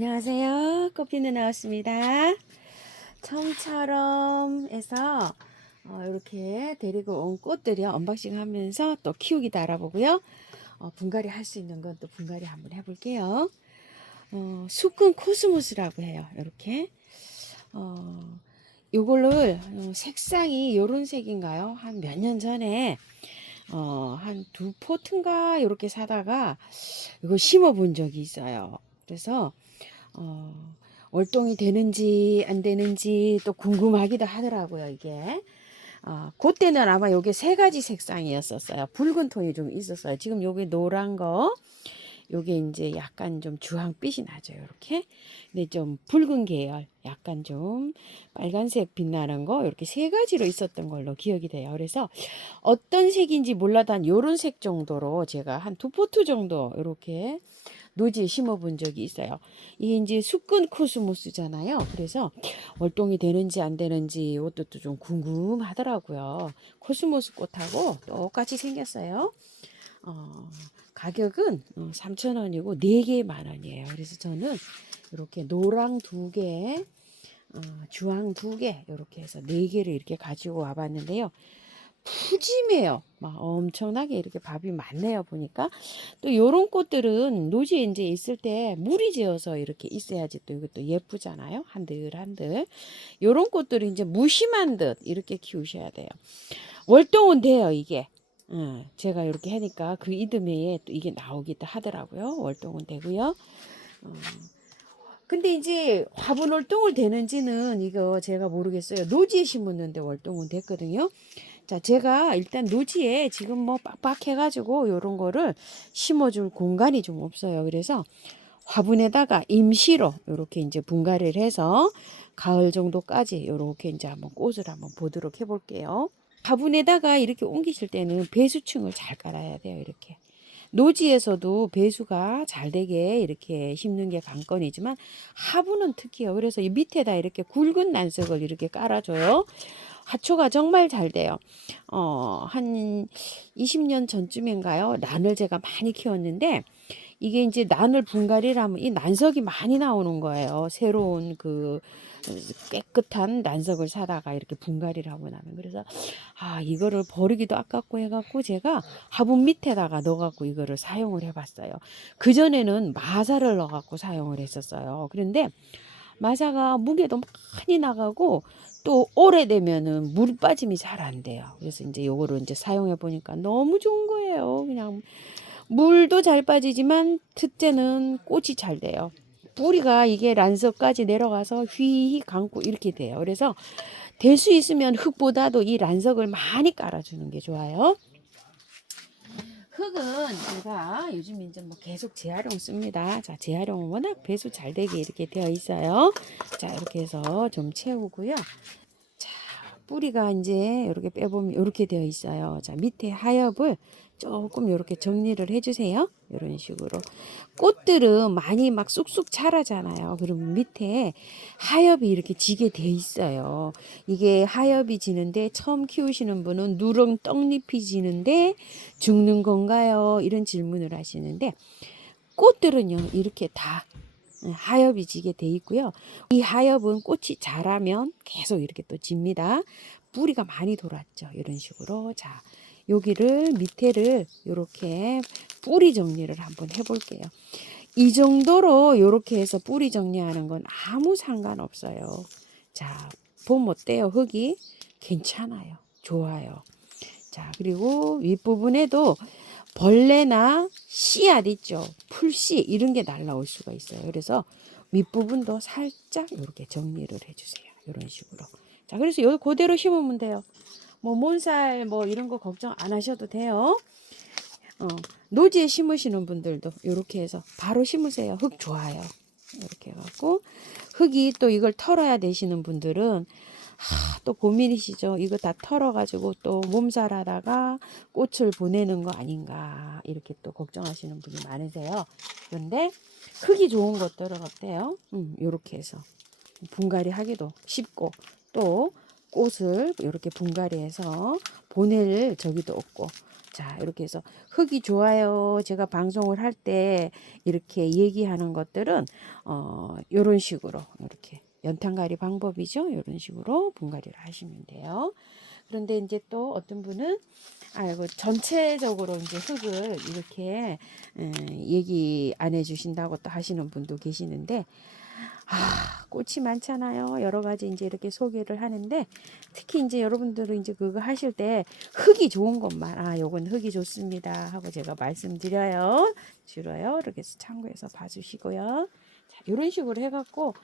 안녕하세요. 꽃피는 나왔습니다. 처음처럼 해서 이렇게 데리고 온 꽃들이 언박싱 하면서 또 키우기도 알아보고요. 분갈이 할 수 있는 건 또 분갈이 한번 해볼게요. 수컷 코스모스라고 해요. 이렇게. 요거를 색상이 요런 색인가요? 한 몇 년 전에 한 두 포트인가 이렇게 사다가 이거 심어 본 적이 있어요. 그래서 어, 월동이 되는지 안 되는지 또 궁금하기도 하더라고요, 이게. 그때는 아마 요게 세 가지 색상이었었어요. 붉은 톤이 좀 있었어요. 지금 요게 노란 거, 요게 이제 약간 좀 주황빛이 나죠, 요렇게. 근데 좀 붉은 계열, 약간 좀 빨간색 빛나는 거, 이렇게 세 가지로 있었던 걸로 기억이 돼요. 그래서 어떤 색인지 몰라도 한 요런 색 정도로 제가 한 두 포트 정도 이렇게 노지에 심어 본 적이 있어요. 이게 이제 수컷 코스모스잖아요. 그래서 월동이 되는지 안 되는지 이것도 좀 궁금하더라고요. 코스모스 꽃하고 똑같이 생겼어요. 어, 가격은 3,000원이고 4개에 10,000원이에요. 그래서 저는 이렇게 노랑 2개, 주황 2개 이렇게 해서 4개를 이렇게 가지고 와봤는데요. 푸짐해요. 막 엄청나게 이렇게 밥이 많네요. 보니까 또 요런 꽃들은 노지에 이제 있을 때 물이 지어서 이렇게 있어야지 또 이것도 예쁘잖아요. 한들한들. 요런 꽃들은 이제 무심한 듯 이렇게 키우셔야 돼요. 월동은 돼요, 이게. 제가 이렇게 하니까 그 이듬해에 또 이게 나오기도 하더라고요. 월동은 되고요. 어, 근데 이제 화분 월동을 되는지는 이거 제가 모르겠어요. 노지에 심었는데 월동은 됐거든요. 자, 제가 일단 노지에 지금 뭐 빡빡해가지고 요런 거를 심어줄 공간이 좀 없어요. 그래서 화분에다가 임시로 요렇게 이제 분갈이를 해서 가을 정도까지 요렇게 이제 한번 꽃을 한번 보도록 해볼게요. 화분에다가 이렇게 옮기실 때는 배수층을 잘 깔아야 돼요. 이렇게. 노지에서도 배수가 잘 되게 이렇게 심는 게 관건이지만 화분은 특히요. 그래서 이 밑에다 이렇게 굵은 난석을 이렇게 깔아줘요. 화초가 정말 잘 돼요. 한 20년 전쯤인가요? 난을 제가 많이 키웠는데 이게 이제 난을 분갈이를 하면 이 난석이 많이 나오는 거예요. 새로운 그 깨끗한 난석을 사다가 이렇게 분갈이를 하고 나면 그래서 이거를 버리기도 아깝고 해갖고 제가 화분 밑에다가 넣어갖고 이거를 사용을 해봤어요. 그 전에는 마사를 넣어갖고 사용을 했었어요. 그런데 마사가 무게도 많이 나가고 또 오래되면은 물 빠짐이 잘 안 돼요. 그래서 이제 요거를 이제 사용해 보니까 너무 좋은 거예요. 그냥 물도 잘 빠지지만 특제는 꽃이 잘 돼요. 뿌리가 이게 란석까지 내려가서 휘휘 감고 이렇게 돼요. 그래서 될 수 있으면 흙보다도 이 란석을 많이 깔아주는 게 좋아요. 흙은 제가 요즘 이제 뭐 계속 재활용 씁니다. 자, 재활용은 워낙 배수 잘 되게 이렇게 되어 있어요. 자, 이렇게 해서 좀 채우고요. 자, 뿌리가 이제 이렇게 빼보면 이렇게 되어 있어요. 자, 밑에 하엽을 조금 이렇게 정리를 해주세요. 이런 식으로. 꽃들은 많이 막 쑥쑥 자라잖아요. 그러면 밑에 하엽이 이렇게 지게 돼 있어요. 이게 하엽이 지는데 처음 키우시는 분은 누렁 떡잎이 지는데 죽는 건가요? 이런 질문을 하시는데 꽃들은요, 이렇게 다 하엽이 지게 돼 있고요. 이 하엽은 꽃이 자라면 계속 이렇게 또 집니다. 뿌리가 많이 돌았죠. 이런 식으로. 자, 여기를 밑에를 이렇게 뿌리 정리를 한번 해볼게요. 이 정도로 이렇게 해서 뿌리 정리하는 건 아무 상관없어요. 자, 보면 어때요? 흙이 괜찮아요. 좋아요. 자, 그리고 윗부분에도 벌레나 씨앗 있죠. 풀씨 이런 게 날라올 수가 있어요. 그래서 윗부분도 살짝 이렇게 정리를 해주세요. 이런 식으로. 자, 그래서 요 그대로 심으면 돼요. 뭐 몬살 뭐 이런 거 걱정 안 하셔도 돼요. 노지에 심으시는 분들도 이렇게 해서 바로 심으세요. 흙 좋아요. 이렇게 해갖고 흙이 또 이걸 털어야 되시는 분들은 또 고민이시죠. 이거 다 털어가지고 또 몸살하다가 꽃을 보내는 거 아닌가 이렇게 또 걱정하시는 분이 많으세요. 그런데 흙이 좋은 것들은 어때요? 이렇게 해서 분갈이 하기도 쉽고 또 꽃을 이렇게 분갈이해서 보낼 저기도 없고 자, 이렇게 해서 흙이 좋아요. 제가 방송을 할 때 이렇게 얘기하는 것들은 요런 식으로 이렇게 연탄가리 방법이죠. 요런 식으로 분갈이를 하시면 돼요. 그런데 이제 또 어떤 분은 아이고 전체적으로 이제 흙을 이렇게 얘기 안 해주신다고 또 하시는 분도 계시는데 꽃이 많잖아요. 여러 가지 이제 이렇게 소개를 하는데 특히 이제 여러분들은 이제 그거 하실 때 흙이 좋은 것만 요건 흙이 좋습니다 하고 제가 말씀드려요. 줄어요. 이렇게 해서 참고해서 봐주시고요. 자, 이런 식으로 해갖고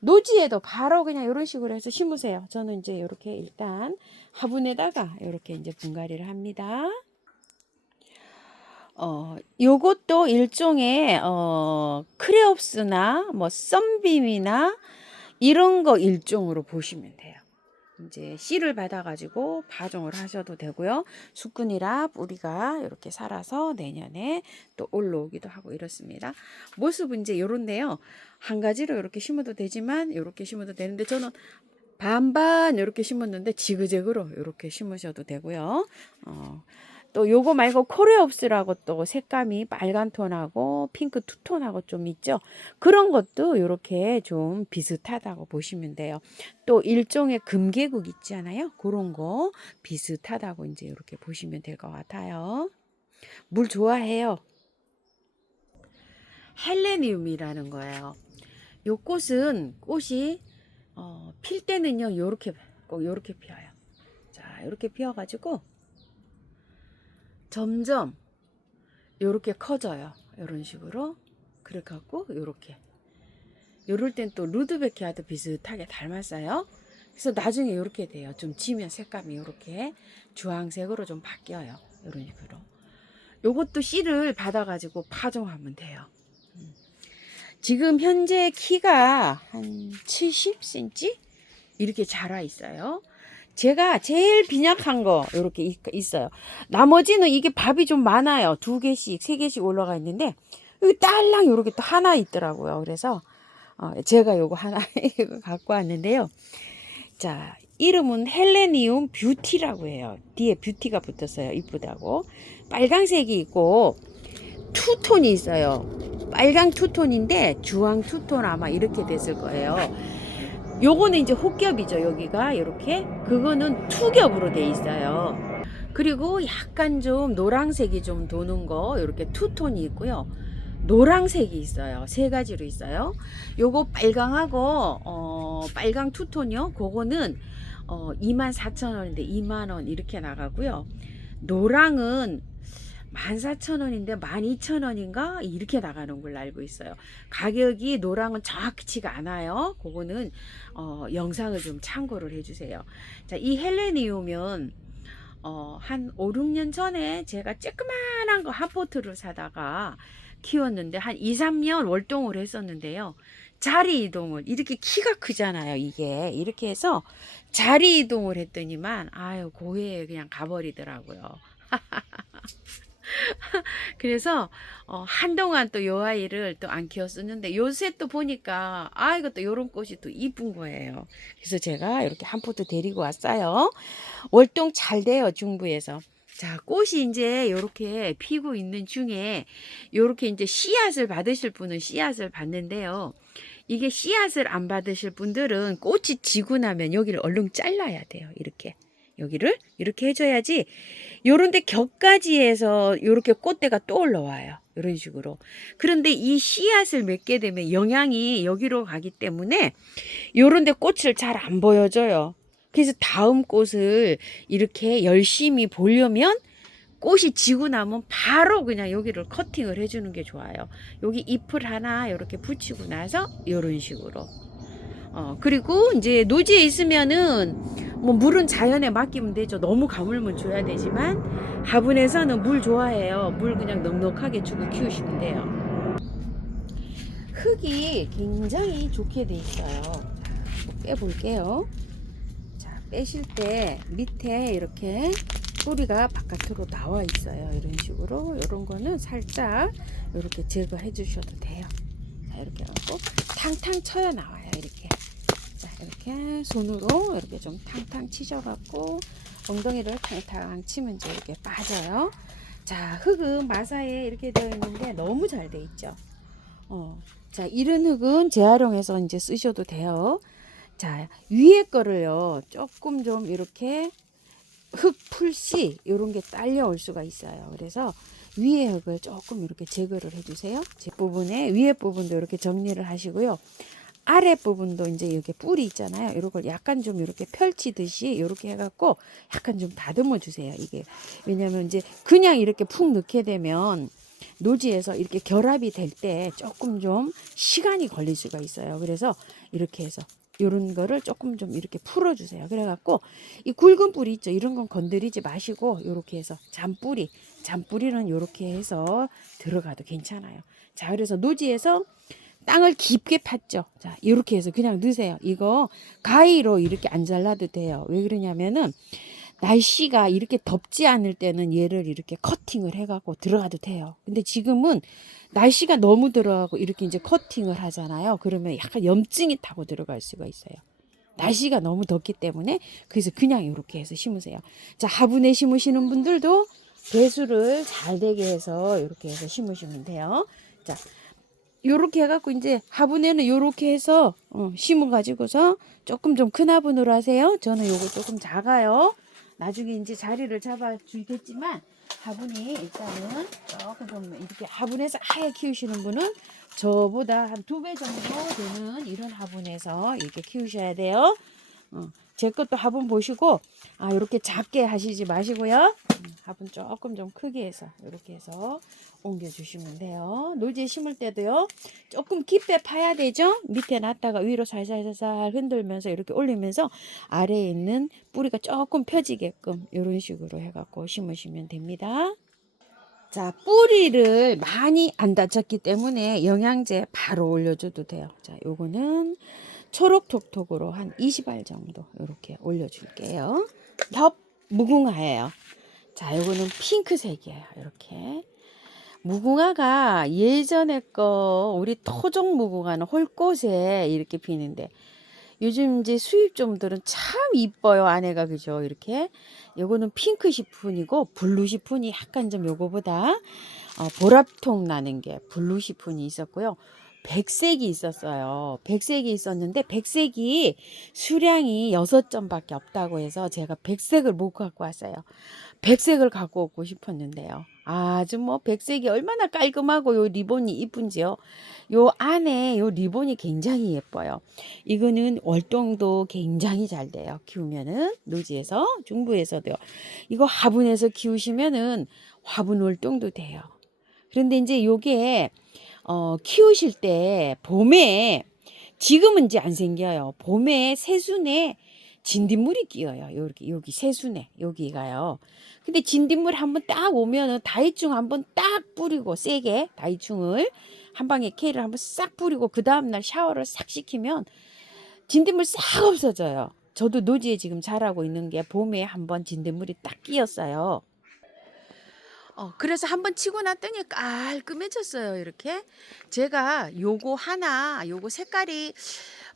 노지에도 바로 그냥 이런 식으로 해서 심으세요. 저는 이제 이렇게 일단 화분에다가 이렇게 이제 분갈이를 합니다. 요것도 일종의 크레옵스나 뭐 썬빔이나 이런 거 일종으로 보시면 돼요. 이제 씨를 받아가지고 파종을 하셔도 되고요. 수꾼이라 뿌리가 이렇게 살아서 내년에 또 올라오기도 하고 이렇습니다. 모습은 이제 요런데요. 한 가지로 이렇게 심어도 되지만 이렇게 심어도 되는데 저는 반반 이렇게 심었는데 지그재그로 이렇게 심으셔도 되고요. 또 요거 말고 코레옵스라고 또 색감이 빨간 톤하고 핑크 투톤하고 좀 있죠. 그런 것도 이렇게 좀 비슷하다고 보시면 돼요. 또 일종의 금계국 있잖아요. 그런 거 비슷하다고 이제 이렇게 보시면 될 것 같아요. 물 좋아해요. 헬레니움이라는 거예요. 요 꽃이 필 때는요 요렇게 꼭 요렇게 피어요. 자, 요렇게 피어가지고 점점 요렇게 커져요. 요런 식으로. 그래 갖고 요렇게 요럴 땐 또 루드베키아도 비슷하게 닮았어요. 그래서 나중에 요렇게 돼요. 좀 지면 색감이 요렇게 주황색으로 좀 바뀌어요. 요런 식으로. 요것도 씨를 받아 가지고 파종하면 돼요. 지금 현재 키가 한 70cm 이렇게 자라 있어요. 제가 제일 빈약한 거 이렇게 있어요. 나머지는 이게 밥이 좀 많아요. 2개씩 3개씩 올라가 있는데 여기 딸랑 이렇게 또 하나 있더라고요. 그래서 제가 요거 하나 이거 갖고 왔는데요. 자, 이름은 헬레니움 뷰티라고 해요. 뒤에 뷰티가 붙었어요. 이쁘다고. 빨강색이 있고 투톤이 있어요. 빨강 투톤인데 주황 투톤 아마 이렇게 됐을 거예요. 요거는 이제 혹겹이죠. 여기가 이렇게 그거는 투겹으로 돼 있어요. 그리고 약간 좀 노란색이 좀 도는 거 이렇게 투톤이 있고요. 노란색이 있어요. 3가지로 있어요. 요거 빨강하고 빨강 투톤이요. 그거는 24,000원인데 2만원 이렇게 나가고요. 노랑은 14,000원인데 12,000원인가 이렇게 나가는 걸로 알고 있어요. 가격이 노랑은 정확치가 않아요. 그거는 영상을 좀 참고를 해주세요. 자, 이 헬레니움은 한 5, 6년 전에 제가 쬐끄만한 거 한 포트를 사다가 키웠는데 한 2, 3년 월동을 했었는데요. 자리 이동을 이렇게 키가 크잖아요. 이게 이렇게 해서 자리 이동을 했더니만 아유 고해에 그냥 가버리더라고요. 그래서 한동안 또 요 아이를 또 안 키웠었는데 요새 또 보니까 이것도 요런 꽃이 또 이쁜 거예요. 그래서 제가 이렇게 한 포트 데리고 왔어요. 월동 잘 돼요. 중부에서. 자, 꽃이 이제 요렇게 피고 있는 중에 요렇게 이제 씨앗을 받으실 분은 씨앗을 받는데요. 이게 씨앗을 안 받으실 분들은 꽃이 지고 나면 여기를 얼른 잘라야 돼요. 이렇게. 여기를 이렇게 해줘야지 요런데 격가지에서 요렇게 꽃대가 또 올라와요. 이런 식으로. 그런데 이 씨앗을 맺게 되면 영양이 여기로 가기 때문에 요런데 꽃을 잘 안 보여줘요. 그래서 다음 꽃을 이렇게 열심히 보려면 꽃이 지고 나면 바로 그냥 여기를 커팅을 해주는 게 좋아요. 여기 잎을 하나 이렇게 붙이고 나서 이런 식으로. 그리고 이제 노지에 있으면은 뭐 물은 자연에 맡기면 되죠. 너무 가물면 줘야 되지만 화분에서는 물 좋아해요. 물 그냥 넉넉하게 주고 키우시면 돼요. 흙이 굉장히 좋게 돼 있어요. 자, 빼볼게요. 자, 빼실 때 밑에 이렇게 뿌리가 바깥으로 나와 있어요. 이런 식으로 이런 거는 살짝 이렇게 제거해 주셔도 돼요. 자, 이렇게 하고 탕탕 쳐야 나와요. 이렇게. 자, 이렇게 손으로 이렇게 좀 탕탕 치셔갖고 엉덩이를 탕탕 치면 이제 이렇게 빠져요. 자, 흙은 마사에 이렇게 되어 있는데 너무 잘 돼 있죠. 자, 이런 흙은 재활용해서 이제 쓰셔도 돼요. 자, 위에 거를요, 조금 좀 이렇게 흙 풀씨 이런 게 딸려올 수가 있어요. 그래서 위에 흙을 조금 이렇게 제거를 해주세요. 제 부분에 위에 부분도 이렇게 정리를 하시고요. 아래 부분도 이제 이렇게 뿌리 있잖아요. 이런 걸 약간 좀 이렇게 펼치듯이 이렇게 해갖고 약간 좀 다듬어 주세요. 이게 왜냐면 이제 그냥 이렇게 푹 넣게 되면 노지에서 이렇게 결합이 될 때 조금 좀 시간이 걸릴 수가 있어요. 그래서 이렇게 해서 이런 거를 조금 좀 이렇게 풀어주세요. 그래갖고 이 굵은 뿌리 있죠. 이런 건 건드리지 마시고 이렇게 해서 잔뿌리는 이렇게 해서 들어가도 괜찮아요. 자, 그래서 노지에서 땅을 깊게 팠죠. 자, 이렇게 해서 그냥 넣으세요. 이거 가위로 이렇게 안 잘라도 돼요. 왜 그러냐면은 날씨가 이렇게 덥지 않을 때는 얘를 이렇게 커팅을 해갖고 들어가도 돼요. 근데 지금은 날씨가 너무 들어가고 이렇게 이제 커팅을 하잖아요. 그러면 약간 염증이 타고 들어갈 수가 있어요. 날씨가 너무 덥기 때문에 그래서 그냥 이렇게 해서 심으세요. 자, 화분에 심으시는 분들도 배수를 잘 되게 해서 이렇게 해서 심으시면 돼요. 자, 요렇게 해갖고 이제 화분에는 요렇게 해서 심어 가지고서 조금 좀 큰 화분으로 하세요. 저는 요거 조금 작아요. 나중에 이제 자리를 잡아 주겠지만 화분이 일단은 조금 좀 이렇게 화분에서 아예 키우시는 분은 저보다 한 2배 정도 되는 이런 화분에서 이렇게 키우셔야 돼요. 제 것도 화분 보시고 이렇게 작게 하시지 마시고요. 화분 조금 좀 크게 해서 이렇게 해서 옮겨 주시면 돼요. 노지에 심을 때도요, 조금 깊게 파야 되죠. 밑에 놨다가 위로 살살살살 흔들면서 이렇게 올리면서 아래에 있는 뿌리가 조금 펴지게끔 이런 식으로 해갖고 심으시면 됩니다. 자, 뿌리를 많이 안 다쳤기 때문에 영양제 바로 올려줘도 돼요. 자, 요거는 초록톡톡으로 한 20알 정도 이렇게 올려줄게요. 겹 무궁화예요. 자, 요거는 핑크색이에요. 이렇게. 무궁화가 예전에 거 우리 토종 무궁화는 홀꽃에 이렇게 피는데 요즘 이제 수입종들은 참 이뻐요. 안에가 그죠? 이렇게. 요거는 핑크 시폰이고 블루 시폰이 약간 좀 요거보다 보라통 나는 게 블루 시폰이 있었고요. 백색이 있었어요. 백색이 있었는데 백색이 수량이 6점밖에 없다고 해서 제가 백색을 못 갖고 왔어요. 백색을 갖고 오고 싶었는데요. 아주 뭐 백색이 얼마나 깔끔하고 요 리본이 이쁜지요. 요 안에 요 리본이 굉장히 예뻐요. 이거는 월동도 굉장히 잘 돼요. 키우면은 노지에서 중부에서도요. 이거 화분에서 키우시면은 화분 월동도 돼요. 그런데 이제 요게 키우실 때 봄에 지금은 이제 안 생겨요. 봄에 새순에 진딧물이 끼어요. 여기 새순에 여기가요. 근데 진딧물 한번 딱 오면은 다이충 한번 딱 뿌리고 세게 다이충을 한 방에 K를 한번 싹 뿌리고 그 다음날 샤워를 싹 시키면 진딧물 싹 없어져요. 저도 노지에 지금 자라고 있는 게 봄에 한번 진딧물이 딱 끼었어요. 그래서 한번 치고 났더니 깔끔해졌어요. 이렇게 제가 요거 색깔이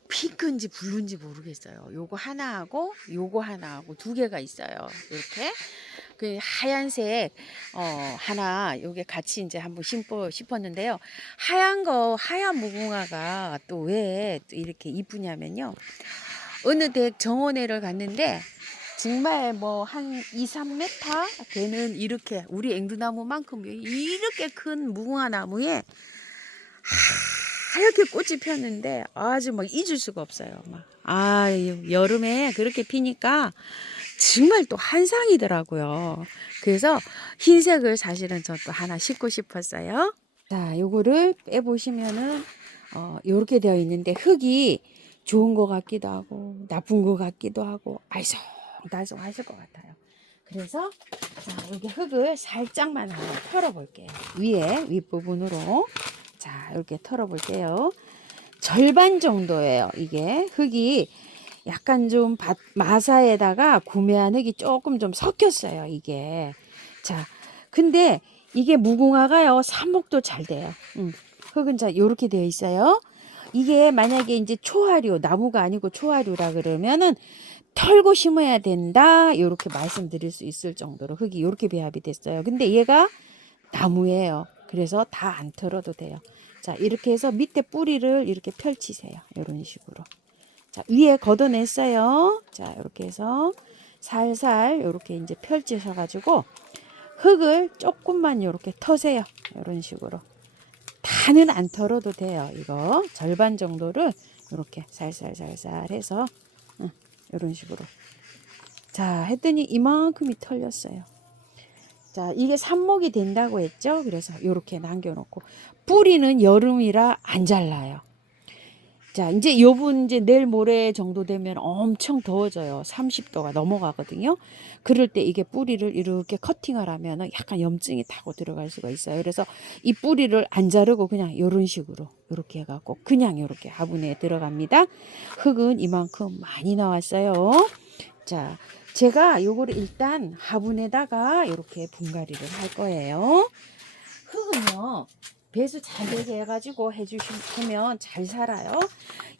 핑크인지 블루인지 모르겠어요. 요거 하나하고 두 개가 있어요. 이렇게 그 하얀색 하나 요게 같이 이제 한번 심었는데요. 하얀 무궁화가 또 왜 이렇게 이쁘냐면요. 어느 댁 정원회를 갔는데 정말 뭐 한 2, 3m 되는 이렇게 우리 앵두나무만큼 이렇게 큰 무궁화 나무에 하얗게 꽃이 폈는데 아주 막 잊을 수가 없어요. 여름에 그렇게 피니까 정말 또 한상이더라고요. 그래서 흰색을 사실은 저도 하나 심고 싶었어요. 자, 요거를 빼보시면은 요렇게 되어 있는데 흙이 좋은 것 같기도 하고 나쁜 것 같기도 하고 알쏭달쏭 하실 것 같아요. 그래서 자, 여기 흙을 살짝만 한번 털어볼게요. 윗부분으로 자, 이렇게 털어볼게요. 절반 정도예요. 이게 흙이 약간 좀 마사에다가 구매한 흙이 조금 좀 섞였어요. 이게 자, 근데 이게 무궁화가요 삽목도 잘 돼요. 흙은 자 요렇게 되어 있어요. 이게 만약에 이제 초하류 나무가 아니고 초하류라 그러면은 털고 심어야 된다. 요렇게 말씀드릴 수 있을 정도로 흙이 요렇게 배합이 됐어요. 근데 얘가 나무예요. 그래서 다 안 털어도 돼요. 자, 이렇게 해서 밑에 뿌리를 이렇게 펼치세요. 이런 식으로. 자, 위에 걷어냈어요. 자, 이렇게 해서 살살 이렇게 이제 펼치셔가지고 흙을 조금만 이렇게 터세요. 이런 식으로. 다는 안 털어도 돼요. 이거 절반 정도를 이렇게 살살살살 해서 이런 식으로. 자, 했더니 이만큼이 털렸어요. 자, 이게 삽목이 된다고 했죠. 그래서 이렇게 남겨놓고 뿌리는 여름이라 안 잘라요. 자, 이제 요분 이제 내일 모레 정도 되면 엄청 더워져요. 30도가 넘어가거든요. 그럴 때 이게 뿌리를 이렇게 커팅을 하면 약간 염증이 타고 들어갈 수가 있어요. 그래서 이 뿌리를 안 자르고 그냥 이런 식으로 이렇게 해갖고 그냥 이렇게 화분에 들어갑니다. 흙은 이만큼 많이 나왔어요. 자, 제가 요거를 일단 화분에다가 이렇게 분갈이를 할 거예요. 흙은요, 배수 잘 되게 해가지고 해주시면 잘 살아요.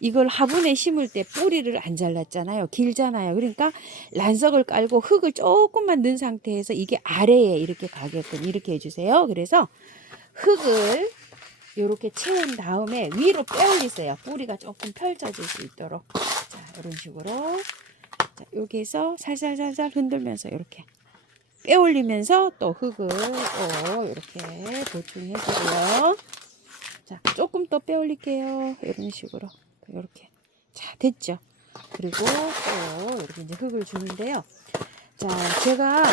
이걸 화분에 심을 때 뿌리를 안 잘랐잖아요. 길잖아요. 그러니까 란석을 깔고 흙을 조금만 넣은 상태에서 이게 아래에 이렇게 가게끔 이렇게 해주세요. 그래서 흙을 이렇게 채운 다음에 위로 빼올리세요. 뿌리가 조금 펼쳐질 수 있도록. 자, 이런 식으로. 자, 여기에서 살살살살 흔들면서 이렇게 빼올리면서 또 흙을 또 이렇게 보충해주고요. 자, 조금 더 빼올릴게요. 이런 식으로. 이렇게. 자, 됐죠? 그리고 또 이렇게 이제 흙을 주는데요. 자, 제가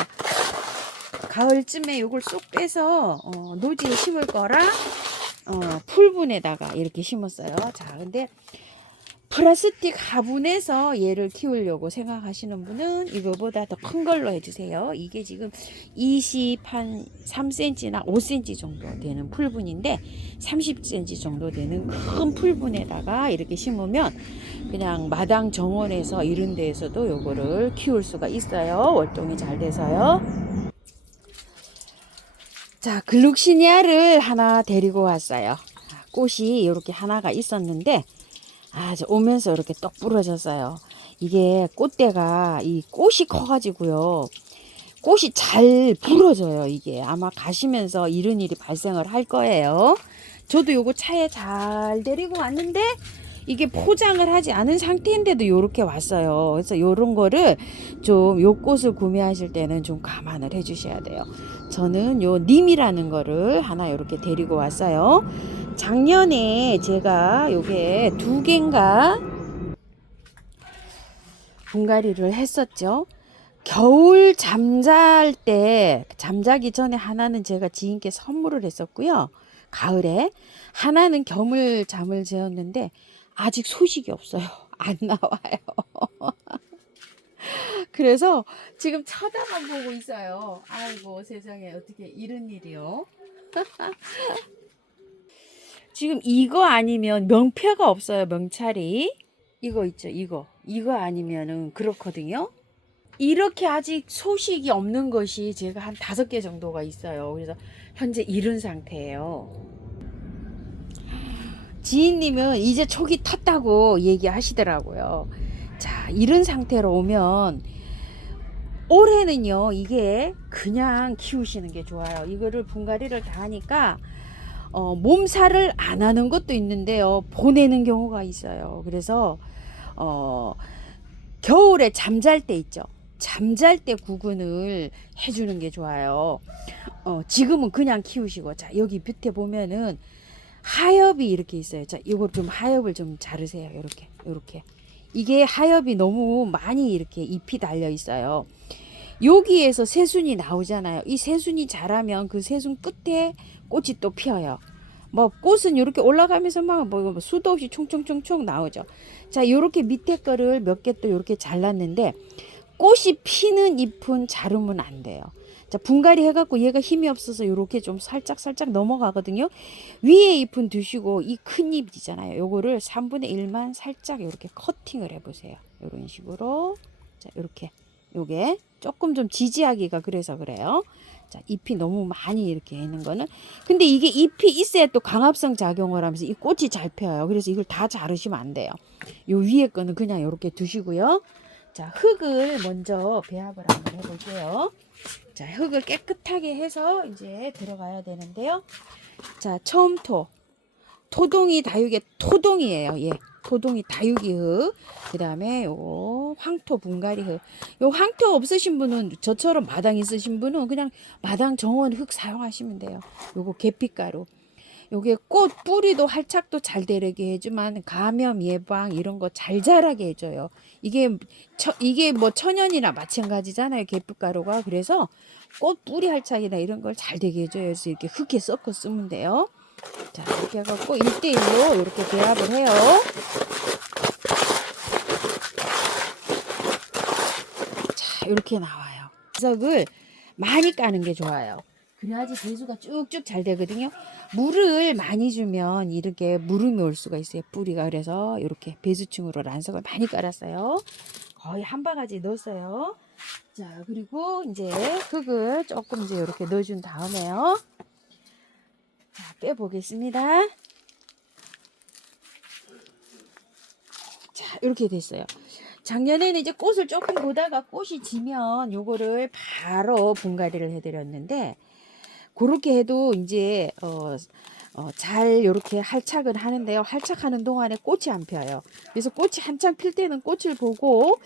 가을쯤에 이걸 쏙 빼서 노지에 심을 거라 풀분에다가 이렇게 심었어요. 자, 근데 플라스틱 화분에서 얘를 키우려고 생각하시는 분은 이거보다 더 큰 걸로 해주세요. 이게 지금 23cm나 5cm 정도 되는 풀분인데 30cm 정도 되는 큰 풀분에다가 이렇게 심으면 그냥 마당 정원에서 이런 데에서도 요거를 키울 수가 있어요. 월동이 잘 돼서요. 자, 글룩시니아를 하나 데리고 왔어요. 꽃이 이렇게 하나가 있었는데 저 오면서 이렇게 떡 부러졌어요. 이게 꽃대가 이 꽃이 커가지고요. 꽃이 잘 부러져요. 이게 아마 가시면서 이런 일이 발생을 할 거예요. 저도 요거 차에 잘 데리고 왔는데 이게 포장을 하지 않은 상태인데도 요렇게 왔어요. 그래서 요런 거를 좀 요 꽃을 구매하실 때는 좀 감안을 해 주셔야 돼요. 저는 요 님이라는 거를 하나 요렇게 데리고 왔어요. 작년에 제가 요게 2개인가 분갈이를 했었죠. 겨울 잠자기 전에 하나는 제가 지인께 선물을 했었고요. 가을에 하나는 겨울 잠을 재웠는데 아직 소식이 없어요. 안 나와요. 그래서 지금 쳐다만 보고 있어요. 아이고 세상에 어떻게 이런 일이요. 지금 이거 아니면 명패가 없어요. 명찰이. 이거 있죠. 이거 아니면은 그렇거든요. 이렇게 아직 소식이 없는 것이 제가 한 5개 정도가 있어요. 그래서 현재 이런 상태예요. 지인님은 이제 촉이 텄다고 얘기하시더라고요. 자, 이런 상태로 오면 올해는요, 이게 그냥 키우시는 게 좋아요. 이거를 분갈이를 다 하니까 몸살을 안 하는 것도 있는데요, 보내는 경우가 있어요. 그래서 겨울에 잠잘 때 있죠. 잠잘 때 구근을 해주는 게 좋아요. 지금은 그냥 키우시고, 자, 여기 밑에 보면은 하엽이 이렇게 있어요. 자, 이거 좀 하엽을 좀 자르세요. 이렇게. 이게 하엽이 너무 많이 이렇게 잎이 달려 있어요. 여기에서 새순이 나오잖아요. 이 새순이 자라면 그 새순 끝에 꽃이 또 피어요. 뭐 꽃은 이렇게 올라가면서 막 뭐 수도 없이 총총총총 나오죠. 자, 요렇게 밑에 거를 몇 개 또 이렇게 잘랐는데 꽃이 피는 잎은 자르면 안 돼요. 자, 분갈이 해갖고 얘가 힘이 없어서 요렇게 좀 살짝 넘어가거든요. 위에 잎은 두시고 이 큰 잎 있잖아요. 요거를 3분의 1만 살짝 이렇게 커팅을 해보세요. 요런 식으로. 자, 요렇게. 요게 조금 좀 지지하기가 그래서 그래요. 자, 잎이 너무 많이 이렇게 있는 거는. 근데 이게 잎이 있어야 또 강합성 작용을 하면서 이 꽃이 잘 펴요. 그래서 이걸 다 자르시면 안 돼요. 요 위에 거는 그냥 이렇게 두시고요. 자, 흙을 먼저 배합을 한번 해볼게요. 자, 흙을 깨끗하게 해서 이제 들어가야 되는데요. 자, 처음토. 토동이 다육의 토동이에요. 예. 토동이 다육이 흙. 그 다음에 요 황토 분갈이 흙. 요 황토 없으신 분은 저처럼 마당 있으신 분은 그냥 마당 정원 흙 사용하시면 돼요. 요거 계피가루. 요게 꽃 뿌리도 활착도 잘 되게 해주만 감염 예방 이런 거 잘 자라게 해줘요. 이게 뭐 천연이나 마찬가지잖아요. 계피가루가. 그래서 꽃 뿌리 활착이나 이런 걸 잘 되게 해줘요. 그래서 이렇게 흙에 섞어 쓰면 돼요. 자, 이렇게 해갖고 1대1로 이렇게 배합을 해요. 자, 이렇게 나와요. 구석을 많이 까는 게 좋아요. 그래야지 배수가 쭉쭉 잘 되거든요. 물을 많이 주면 이렇게 무름이 올 수가 있어요. 뿌리가. 그래서 이렇게 배수층으로 란석을 많이 깔았어요. 거의 한 바가지 넣었어요. 자, 그리고 이제 흙을 조금 이제 이렇게 넣어준 다음에요. 자, 빼보겠습니다. 자, 이렇게 됐어요. 작년에는 이제 꽃을 조금 보다가 꽃이 지면 요거를 바로 분갈이를 해드렸는데, 그렇게 해도 이제 잘 이렇게 활착은 하는데요. 활착하는 동안에 꽃이 안 펴요. 그래서 꽃이 한창 필 때는 꽃을 보고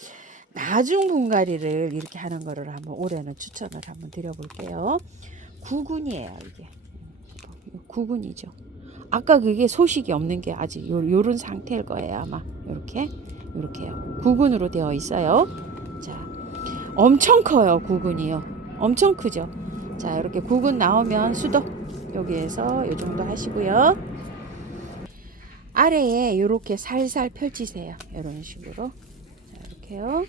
나중 분갈이를 이렇게 하는 거를 한번 올해는 추천을 한번 드려볼게요. 구근이에요, 이게. 구근이죠. 아까 그게 소식이 없는 게 아직 요런 상태일 거예요, 아마. 요렇게요. 구근으로 되어 있어요. 자, 엄청 커요, 구근이요. 엄청 크죠. 자, 이렇게 구근 나오면 수도 여기에서 요 정도 하시고요. 아래에 이렇게 살살 펼치세요. 이런 식으로. 자, 이렇게요.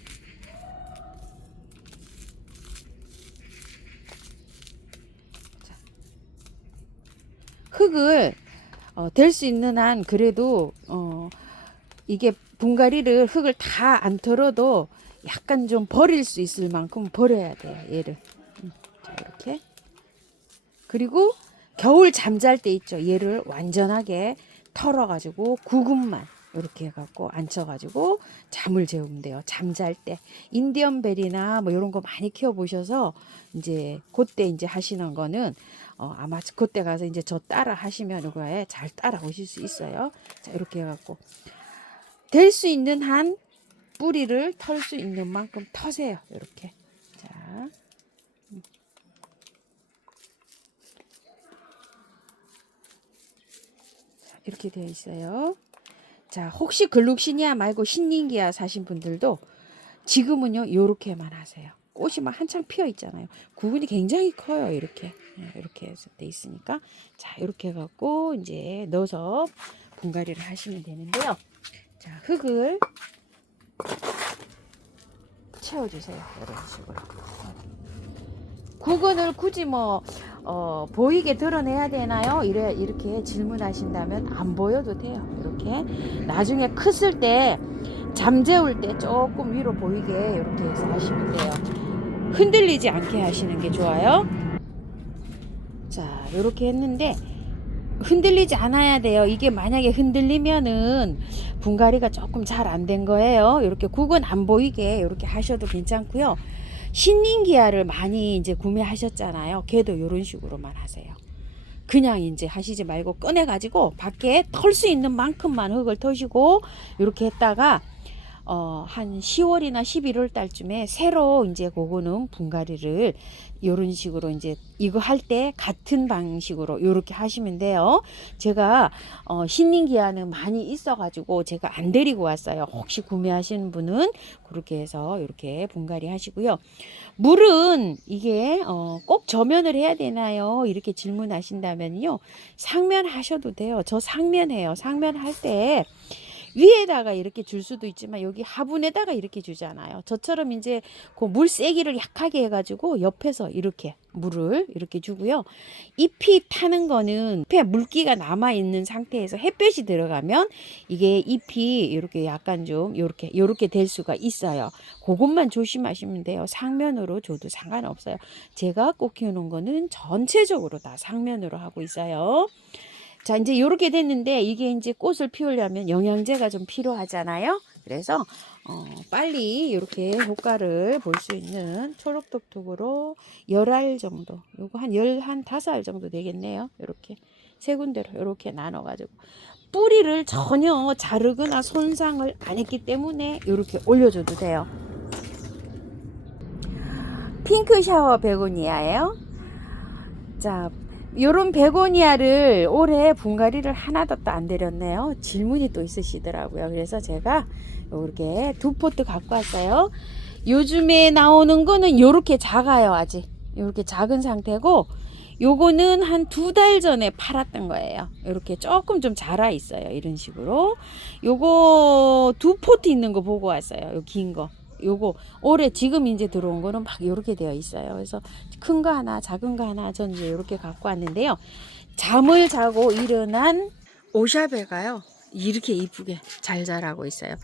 자, 흙을 될 수 있는 한 그래도 이게 분갈이를 흙을 다 안 털어도 약간 좀 버릴 수 있을 만큼 버려야 돼요. 얘를. 자, 이렇게. 그리고 겨울 잠잘 때 있죠. 얘를 완전하게 털어가지고 구근만 이렇게 해갖고 앉혀가지고 잠을 재우면 돼요. 잠잘 때 인디언벨이나 뭐 이런 거 많이 키워보셔서 이제 그때 이제 하시는 거는 아마 그때 가서 이제 저 따라 하시면 이거에 잘 따라오실 수 있어요. 자, 이렇게 해갖고 될 수 있는 한 뿌리를 털 수 있는 만큼 터세요. 이렇게. 자. 이렇게 되어 있어요. 자, 혹시 글룩시니아 말고 신닌기아 사신 분들도 지금은요, 요렇게만 하세요. 꽃이 막 한창 피어 있잖아요. 구근이 굉장히 커요. 이렇게. 이렇게 해서 돼 있으니까. 자, 이렇게 해갖고 이제 넣어서 분갈이를 하시면 되는데요. 자, 흙을 채워주세요. 이런 식으로. 구근을 굳이 뭐 보이게 드러내야 되나요? 이렇게 질문하신다면 안 보여도 돼요. 이렇게 나중에 컸을 때 잠재울 때 조금 위로 보이게 이렇게 해서 하시면 돼요. 흔들리지 않게 하시는 게 좋아요. 자, 이렇게 했는데 흔들리지 않아야 돼요. 이게 만약에 흔들리면은 분갈이가 조금 잘 안 된 거예요. 이렇게 구근 안 보이게 이렇게 하셔도 괜찮고요. 신닌기아를 많이 이제 구매하셨잖아요. 걔도 이런 식으로만 하세요. 그냥 이제 하시지 말고 꺼내가지고 밖에 털 수 있는 만큼만 흙을 터시고 이렇게 했다가 한 10월이나 11월 달쯤에 새로 이제 그거는 분갈이를 이런 식으로 이제 이거 할 때 같은 방식으로 이렇게 하시면 돼요. 제가 신닌기아는 많이 있어가지고 제가 안 데리고 왔어요. 혹시 구매하시는 분은 그렇게 해서 이렇게 분갈이 하시고요. 물은 이게 꼭 저면을 해야 되나요? 이렇게 질문하신다면요. 상면 하셔도 돼요. 저 상면해요. 상면 할 때 위에다가 이렇게 줄 수도 있지만 여기 화분에다가 이렇게 주잖아요. 저처럼 이제 그 물 세기를 약하게 해가지고 옆에서 이렇게 물을 이렇게 주고요. 잎이 타는 거는 잎에 물기가 남아있는 상태에서 햇볕이 들어가면 이게 잎이 이렇게 약간 좀 요렇게 될 수가 있어요. 그것만 조심하시면 돼요. 상면으로 줘도 상관없어요. 제가 꼭 키우는 거는 전체적으로 다 상면으로 하고 있어요. 자, 이제 이렇게 됐는데 이게 이제 꽃을 피우려면 영양제가 좀 필요하잖아요. 그래서 빨리 이렇게 효과를 볼 수 있는 초록톡톡으로 10알 정도, 요거 한 15알 정도 되겠네요. 이렇게 세 군데로 이렇게 나눠 가지고 뿌리를 전혀 자르거나 손상을 안 했기 때문에 이렇게 올려줘도 돼요. 핑크 샤워 베고니아예요. 자, 요런 베고니아를 올해 분갈이를 하나도 또 안 들였네요. 질문이 또 있으시더라고요. 그래서 제가 이렇게 두 포트 갖고 왔어요. 요즘에 나오는 거는 요렇게 작아요. 아직 요렇게 작은 상태고, 요거는 한 2달 전에 팔았던 거예요. 이렇게 조금 좀 자라 있어요. 이런 식으로. 요거 두 포트 있는 거 보고 왔어요. 요 긴 거. 요거 올해 지금 이제 들어온 거는 막 이렇게 되어 있어요. 그래서 큰 거 하나, 작은 거 하나 전 이제 이렇게 갖고 왔는데요. 잠을 자고 일어난 오샤베가요. 이렇게 이쁘게 잘 자라고 있어요.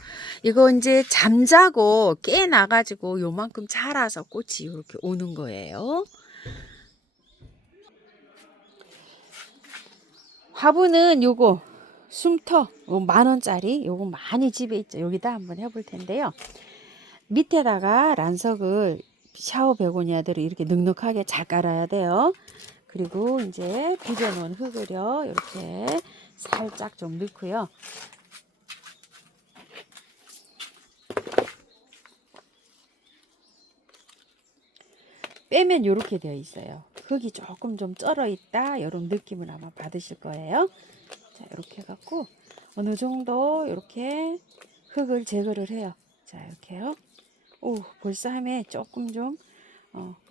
이거 이제 잠자고 깨 나가지고 요만큼 자라서 꽃이 이렇게 오는 거예요. 화분은 요거 숨터 10,000원짜리 요거 많이 집에 있죠. 여기다 한번 해볼 텐데요. 밑에다가 란석을 샤워 베고니아들을 이렇게 넉넉하게 잘 깔아야 돼요. 그리고 이제 비벼놓은 흙을요 이렇게 살짝 좀 넣고요. 빼면 이렇게 되어 있어요. 흙이 조금 좀 쩔어 있다 이런 느낌을 아마 받으실 거예요. 자, 이렇게 해갖고 어느 정도 이렇게 흙을 제거를 해요. 자, 이렇게요. 오, 벌써 함에 조금 좀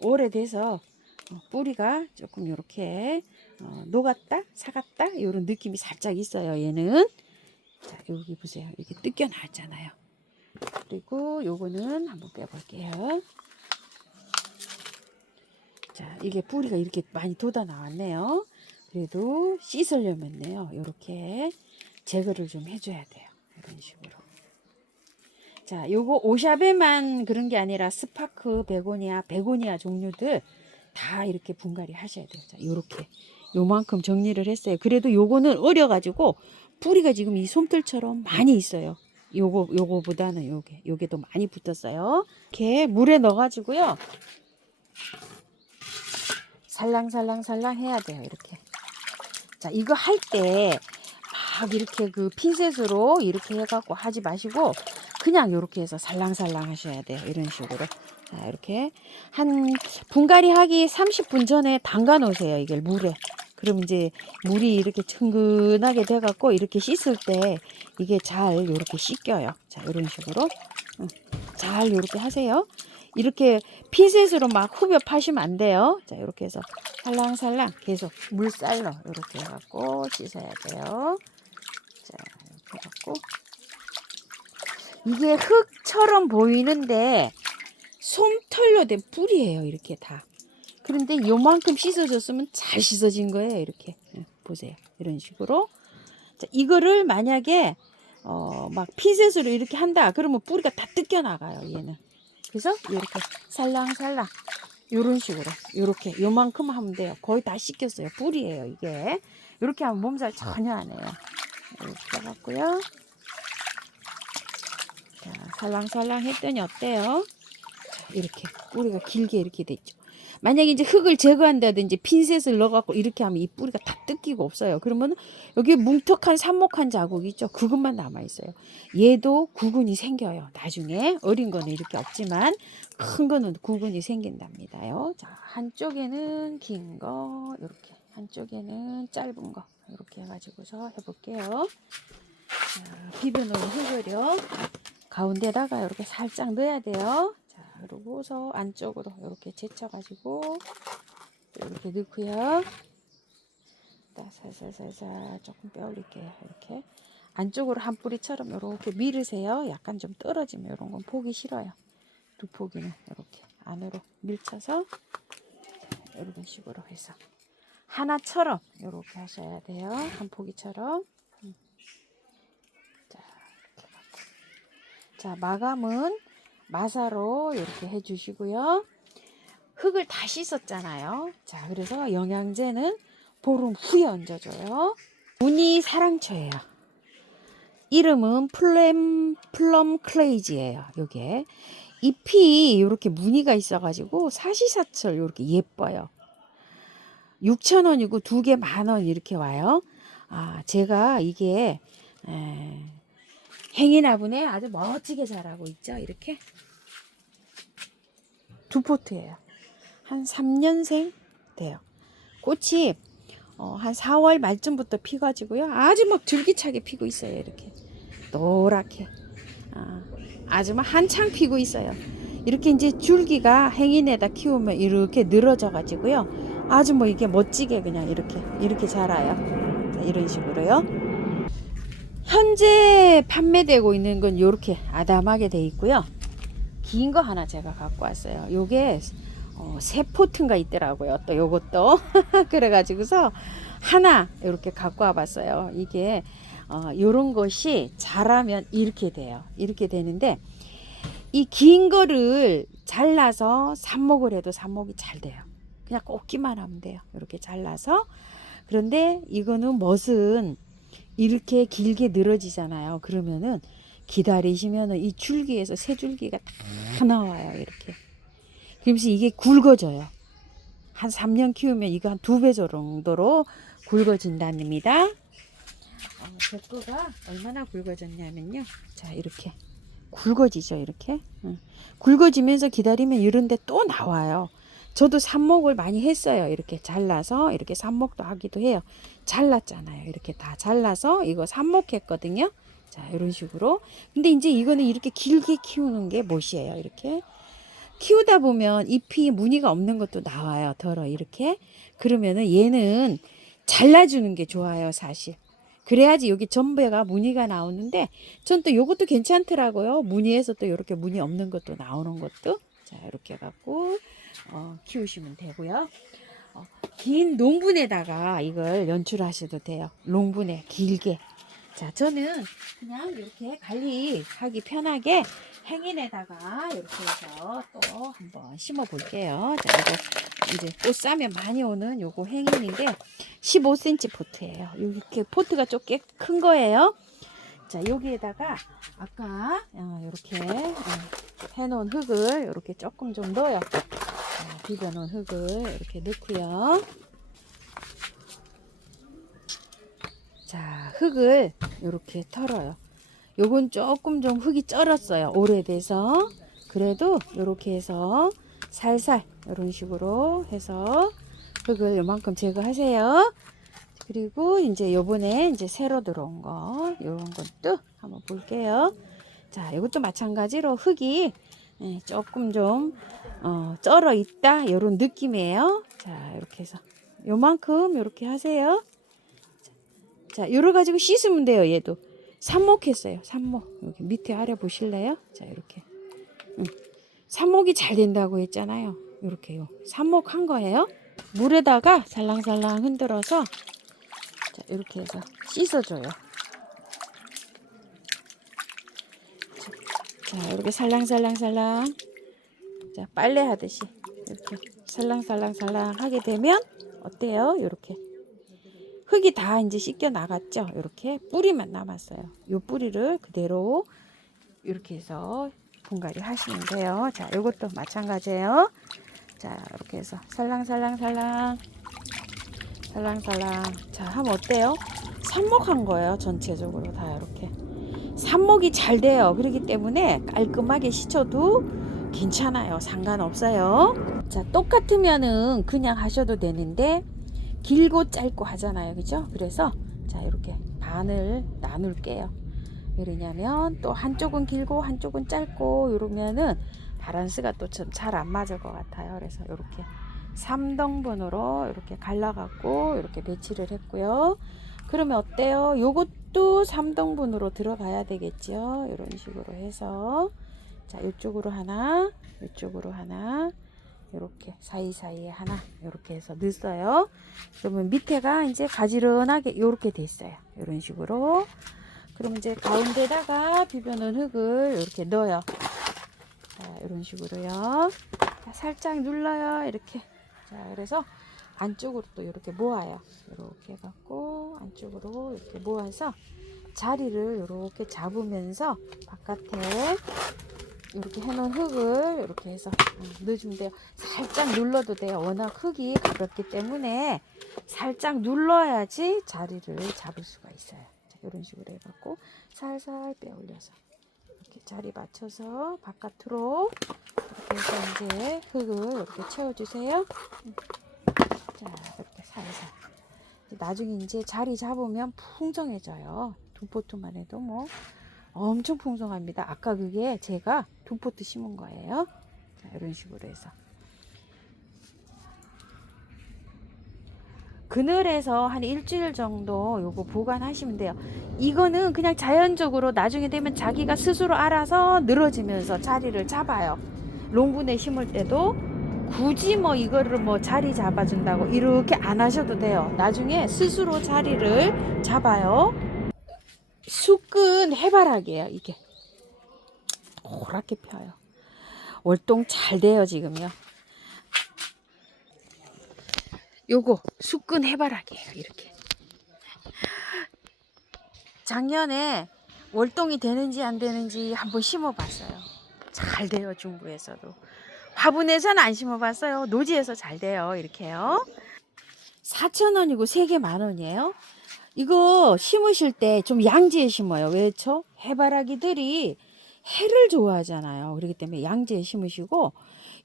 오래돼서 뿌리가 조금 이렇게 녹았다, 사갔다 이런 느낌이 살짝 있어요. 얘는. 자, 여기 보세요. 이렇게 뜯겨 나왔잖아요. 그리고 요거는 한번 빼볼게요. 자, 이게 뿌리가 이렇게 많이 돋아 나왔네요. 그래도 씻으려면요, 이렇게 제거를 좀 해줘야 돼요. 이런 식으로. 자, 요거 오샤베만 그런 게 아니라 스파크 베고니아, 베고니아 종류들 다 이렇게 분갈이 하셔야 돼요. 자, 요렇게 요만큼 정리를 했어요. 그래도 요거는 어려가지고 뿌리가 지금 이 솜털처럼 많이 있어요. 요거보다는 요게 더 많이 붙었어요. 이렇게 물에 넣어가지고요. 살랑살랑살랑 해야 돼요. 이렇게. 자, 이거 할 때 막 이렇게 그 핀셋으로 이렇게 해갖고 하지 마시고 그냥 이렇게 해서 살랑살랑 하셔야 돼요. 이런 식으로. 자, 이렇게 한 분갈이 하기 30분 전에 담가 놓으세요. 이걸 물에. 그럼 이제 물이 이렇게 청근하게 돼갖고 이렇게 씻을 때 이게 잘 이렇게 씻겨요. 자, 이런 식으로. 잘 이렇게 하세요. 이렇게 핀셋으로 막 후벼 파시면 안 돼요. 자, 이렇게 해서 살랑살랑 계속 물살로 이렇게 해갖고 씻어야 돼요. 자, 이렇게 해갖고 이게 흙처럼 보이는데 솜털로 된 뿌리예요. 이렇게 다. 그런데 요만큼 씻어줬으면 잘 씻어진 거예요. 이렇게 보세요. 이런 식으로. 자, 이거를 만약에 막 핀셋으로 이렇게 한다. 그러면 뿌리가 다 뜯겨 나가요. 얘는. 그래서 이렇게 살랑살랑 요런 식으로 요렇게 요만큼 하면 돼요. 거의 다 씻겼어요. 뿌리예요. 이게. 이렇게 하면 몸살 전혀 안 해요. 이렇게 해갖고요. 자, 살랑살랑 했더니 어때요? 자, 이렇게 뿌리가 길게 이렇게 됐죠. 만약에 이제 흙을 제거한다든지 핀셋을 넣어갖고 이렇게 하면 이 뿌리가 다 뜯기고 없어요. 그러면 여기 뭉툭한 삽목한 자국이 있죠. 그것만 남아있어요. 얘도 구근이 생겨요. 나중에 어린 거는 이렇게 없지만 큰 거는 구근이 생긴답니다요. 자, 한쪽에는 긴 거 이렇게, 한쪽에는 짧은 거 이렇게 해가지고서 해볼게요. 자, 비벼놓은 흙을요 가운데다가 이렇게 살짝 넣어야 돼요. 자, 그러고서 안쪽으로 이렇게 제쳐가지고 이렇게 넣고요. 살살살살 조금 빼올릴게요. 이렇게 안쪽으로 한 뿌리처럼 이렇게 밀으세요. 약간 좀 떨어지면 이런 건 보기 싫어요. 두 포기는 이렇게 안으로 밀쳐서 이런 식으로 해서 하나처럼 이렇게 하셔야 돼요. 한 포기처럼. 자, 이렇게 갖고. 자, 마감은 마사로 이렇게 해주시고요. 흙을 다 씻었잖아요. 자, 그래서 영양제는 보름 후에 얹어줘요. 무늬 사랑초예요. 이름은 플럼 클레이지예요. 요게 잎이 이렇게 무늬가 있어가지고 사시사철 이렇게 예뻐요. 6,000원이고 2개 10,000원 이렇게 와요. 제가 이게 행인화분에 아주 멋지게 자라고 있죠. 이렇게 2포트예요. 한 3년생 돼요. 꽃이 한 4월 말쯤부터 피가지고요. 아주 막 줄기차게 피고 있어요. 이렇게 노랗게 아주 막 한창 피고 있어요. 이렇게 이제 줄기가 행인에다 키우면 이렇게 늘어져 가지고요. 아주 뭐 이게 멋지게 그냥 이렇게 자라요. 이런 식으로요. 현재 판매되고 있는 건 이렇게 아담하게 돼 있고요. 긴 거 하나 제가 갖고 왔어요. 요게 3포트인가 있더라고요. 또 요것도 그래가지고서 하나 이렇게 갖고 와봤어요. 이게 요런 것이 자라면 이렇게 돼요. 이렇게 되는데 이 긴 거를 잘라서 삽목을 해도 삽목이 잘 돼요. 그냥 꽂기만 하면 돼요. 이렇게 잘라서. 그런데 이거는 멋은 이렇게 길게 늘어지잖아요. 그러면은 기다리시면은 이 줄기에서 새 줄기가 다 나와요. 이렇게. 그러면서 이게 굵어져요. 한 3년 키우면 이거 한 2배 정도로 굵어진답니다. 제 거가 얼마나 굵어졌냐면요. 자, 이렇게 굵어지죠. 이렇게. 굵어지면서 기다리면 이런데 또 나와요. 저도 삽목을 많이 했어요. 이렇게 잘라서 이렇게 삽목도 하기도 해요. 잘랐잖아요. 이렇게 다 잘라서 이거 삽목했거든요. 자, 이런 식으로. 근데 이제 이거는 이렇게 길게 키우는 게 멋이에요. 이렇게 키우다 보면 잎이 무늬가 없는 것도 나와요. 덜어 이렇게. 그러면은 얘는 잘라주는 게 좋아요. 사실. 그래야지 여기 전배가 무늬가 나오는데 전 또 요것도 괜찮더라고요. 무늬에서 또 이렇게 무늬 없는 것도 나오는 것도. 자, 이렇게 갖고 키우시면 되고요. 긴 농분에다가 이걸 연출하셔도 돼요. 농분에 길게. 자, 저는 그냥 이렇게 관리하기 편하게 행인에다가 이렇게 해서 또 한번 심어 볼게요. 자, 이거 이제 꽃 싸면 많이 오는 요거 행인인데 15cm 포트예요. 이렇게 포트가 좀 꽤 큰 거예요. 자, 여기에다가 아까 이렇게 해놓은 흙을 이렇게 조금 좀 넣어요. 비벼놓은 흙을 이렇게 넣고요. 자, 흙을 이렇게 털어요. 요건 조금 좀 흙이 쩔었어요. 오래돼서. 그래도 이렇게 해서 살살 이런 식으로 해서 흙을 요만큼 제거하세요. 그리고 이제 요번에 이제 새로 들어온 거 요런 것도 한번 볼게요. 자, 이것도 마찬가지로 흙이 조금 좀 쩔어 있다 요런 느낌이에요. 자, 이렇게 해서 요만큼 이렇게 하세요. 자, 요러 가지고 씻으면 돼요. 얘도 삽목했어요. 삽목. 여기 밑에 아래 보실래요? 자, 이렇게 삽목이 잘 된다고 했잖아요. 이렇게요. 삽목한 거예요. 물에다가 살랑살랑 흔들어서 자, 이렇게 해서 씻어줘요. 자, 이렇게 살랑살랑살랑 자, 빨래 하듯이 이렇게 살랑살랑살랑 하게 되면 어때요? 이렇게 흙이 다 이제 씻겨 나갔죠. 이렇게 뿌리만 남았어요. 요 뿌리를 그대로 이렇게 해서 분갈이 하시면 돼요. 자, 이것도 마찬가지예요. 자, 이렇게 해서 살랑살랑살랑 살랑살랑. 자, 하면 어때요? 삽목한 거예요. 전체적으로 다 이렇게 삽목이 잘 돼요. 그렇기 때문에 깔끔하게 씻어도 괜찮아요. 상관없어요. 자, 똑같으면은 그냥 하셔도 되는데 길고 짧고 하잖아요. 그죠? 그래서 자, 이렇게 반을 나눌게요. 왜냐면 또 한쪽은 길고 한쪽은 짧고 이러면은 바란스가 또 좀 잘 안 맞을 것 같아요. 그래서 이렇게 3등분으로 이렇게 갈라갖고 이렇게 배치를 했고요. 그러면 어때요? 요것도 3등분으로 들어가야 되겠죠. 이런 식으로 해서 자, 이쪽으로 하나, 이쪽으로 하나, 이렇게 사이사이에 하나 이렇게 해서 넣었어요. 그러면 밑에가 이제 가지런하게 이렇게 됐어요. 이런 식으로. 그럼 이제 가운데다가 비벼놓은 흙을 이렇게 넣어요. 자, 이런 식으로요. 자, 살짝 눌러요. 이렇게. 자, 그래서 안쪽으로 또 이렇게 모아요. 이렇게 해갖고 안쪽으로 이렇게 모아서 자리를 이렇게 잡으면서 바깥에 이렇게 해놓은 흙을 이렇게 해서 넣어주면 돼요. 살짝 눌러도 돼요. 워낙 흙이 가볍기 때문에 살짝 눌러야지 자리를 잡을 수가 있어요. 자, 이런 식으로 해갖고 살살 빼 올려서 이렇게 자리 맞춰서 바깥으로 이렇게 해서 이제 흙을 이렇게 채워주세요. 자, 이렇게 살살. 나중에 이제 자리 잡으면 풍성해져요. 두 포트만 해도 뭐 엄청 풍성합니다. 아까 그게 제가 두 포트 심은 거예요. 자, 이런 식으로 해서 그늘에서 한 일주일 정도 요거 보관하시면 돼요. 이거는 그냥 자연적으로 나중에 되면 자기가 스스로 알아서 늘어지면서 자리를 잡아요. 롱분에 심을 때도 굳이 뭐 이거를 뭐 자리 잡아준다고 이렇게 안 하셔도 돼요. 나중에 스스로 자리를 잡아요. 숙근 해바라기예요. 이게 노랗게 펴요. 월동 잘 돼요 지금요. 요거 숙근 해바라기예요. 이렇게 작년에 월동이 되는지 안 되는지 한번 심어봤어요. 잘 돼요. 중부에서도. 화분에서는 안 심어봤어요. 노지에서 잘 돼요. 이렇게요. 4,000원이고 3개 10,000원이에요. 이거 심으실 때 좀 양지에 심어요. 왜죠? 해바라기들이 해를 좋아하잖아요. 그렇기 때문에 양지에 심으시고,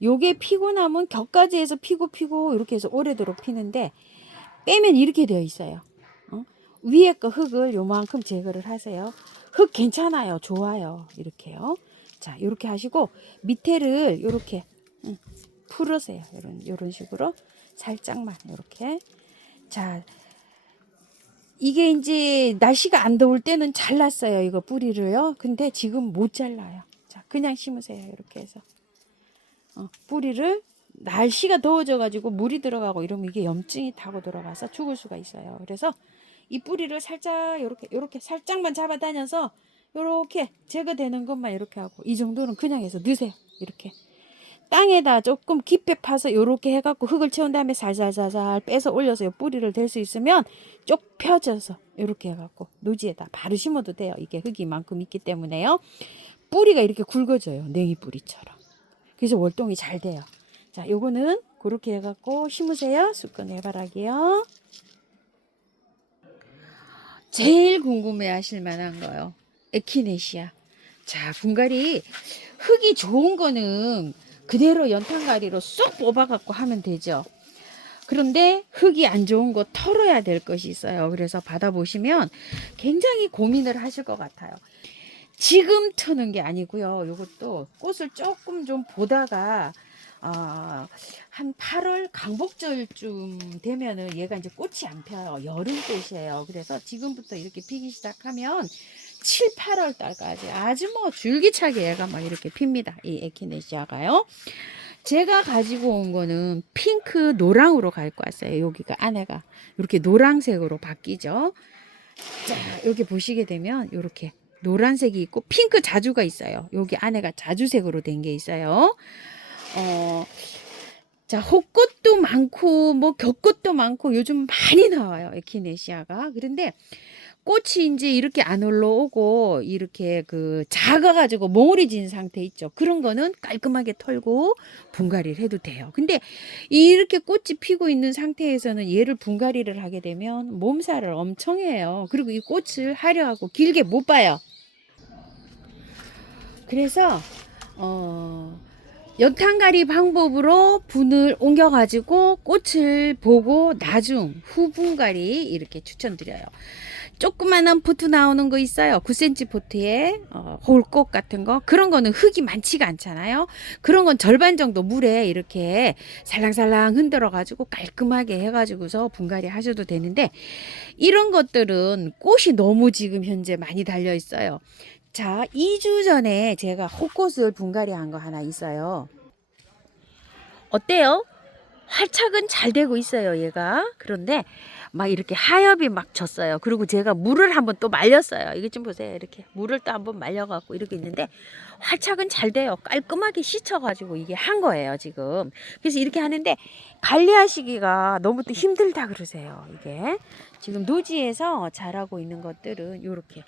요게 피고 나면 격가지에서 피고 이렇게 해서 오래도록 피는데 빼면 이렇게 되어 있어요. 위에 거 흙을 요만큼 제거를 하세요. 흙 괜찮아요. 좋아요. 이렇게요. 자, 이렇게 하시고 밑에를 이렇게 풀으세요. 이런 식으로 살짝만 이렇게. 자, 이게 이제 날씨가 안 더울 때는 잘랐어요. 이거 뿌리를요. 근데 지금 못 잘라요. 자, 그냥 심으세요. 이렇게 해서. 뿌리를 날씨가 더워져 가지고 물이 들어가고 이러면 이게 염증이 타고 들어가서 죽을 수가 있어요. 그래서 이 뿌리를 살짝 요렇게 살짝만 잡아 다녀서 요렇게 제거되는 것만 이렇게 하고 이 정도는 그냥 해서 넣으세요. 이렇게 땅에다 조금 깊게 파서 요렇게 해갖고 흙을 채운 다음에 살살살살 빼서 올려서 요 뿌리를 댈 수 있으면 쭉 펴져서 요렇게 해갖고 노지에다 바로 심어도 돼요. 이게 흙이 이만큼 있기 때문에요. 뿌리가 이렇게 굵어져요. 냉이 뿌리처럼. 그래서 월동이 잘 돼요. 자, 요거는 그렇게 해갖고 심으세요. 숙근 해바라기요. 제일 궁금해 하실 만한 거요. 에키네시아. 자, 분갈이 흙이 좋은 거는 그대로 연탄가리로 쏙 뽑아갖고 하면 되죠. 그런데 흙이 안 좋은 거 털어야 될 것이 있어요. 그래서 받아보시면 굉장히 고민을 하실 것 같아요. 지금 터는 게 아니고요. 이것도 꽃을 조금 좀 보다가 한 8월 강복절쯤 되면은 얘가 이제 꽃이 안 펴요. 여름꽃이에요. 그래서 지금부터 이렇게 피기 시작하면 7, 8월 달까지 아주 뭐 줄기차게 얘가 막 이렇게 핍니다. 이 에키네시아가요. 제가 가지고 온 거는 핑크 노랑으로 갖고 왔어요. 여기가 안에가 이렇게 노란색으로 바뀌죠. 자, 여기 보시게 되면 이렇게 노란색이 있고 핑크 자주가 있어요. 여기 안에가 자주색으로 된 게 있어요. 자, 호꽃도 많고 뭐 겹꽃도 많고 요즘 많이 나와요. 에키네시아가. 그런데 꽃이 이제 이렇게 안 올라오고 이렇게 그 작아가지고 몽울이 진 상태 있죠. 그런 거는 깔끔하게 털고 분갈이를 해도 돼요. 근데 이렇게 꽃이 피고 있는 상태에서는 얘를 분갈이를 하게 되면 몸살을 엄청 해요. 그리고 이 꽃을 하려하고 길게 못 봐요. 그래서 연탄가리 방법으로 분을 옮겨가지고 꽃을 보고 나중 후분갈이 이렇게 추천드려요. 조그마한 포트 나오는 거 있어요. 9cm 포트에 홀꽃 같은 거. 그런 거는 흙이 많지가 않잖아요. 그런 건 절반 정도 물에 이렇게 살랑살랑 흔들어 가지고 깔끔하게 해가지고서 분갈이 하셔도 되는데 이런 것들은 꽃이 너무 지금 현재 많이 달려 있어요. 자, 2주 전에 제가 호꽃을 분갈이 한 거 하나 있어요. 어때요? 활착은 잘 되고 있어요, 얘가. 그런데 막 이렇게 하엽이 막 졌어요. 그리고 제가 물을 한번 또 말렸어요. 이게 좀 보세요. 이렇게 물을 또 한번 말려갖고 이렇게 있는데 활착은 잘 돼요. 깔끔하게 씻어가지고 이게 한 거예요, 지금. 그래서 이렇게 하는데 관리하시기가 너무 또 힘들다 그러세요. 이게 지금 노지에서 자라고 있는 것들은 요렇게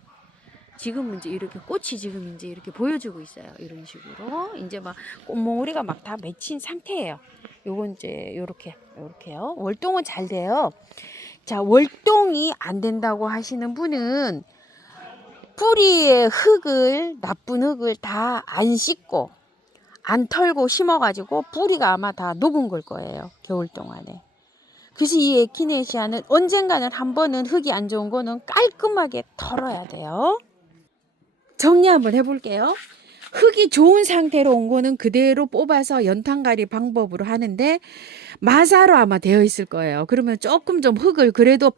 지금 이제 이렇게 꽃이 지금 이제 이렇게 보여주고 있어요. 이런 식으로 이제 막 꽃몽우리가 막 다 맺힌 상태예요. 요건 이제 요렇게요. 월동은 잘 돼요. 자, 월동이 안 된다고 하시는 분은 뿌리의 흙을, 나쁜 흙을 다 안 씻고 안 털고 심어가지고 뿌리가 아마 다 녹은 걸 거예요. 겨울 동안에. 그래서 이 에키네시아는 언젠가는 한 번은 흙이 안 좋은 거는 깔끔하게 털어야 돼요. 정리 한번 해볼게요. 흙이 좋은 상태로 온 거는 그대로 뽑아서 연탄가리 방법으로 하는데 마사로 아마 되어 있을 거예요. 그러면 조금 좀 흙을 그래도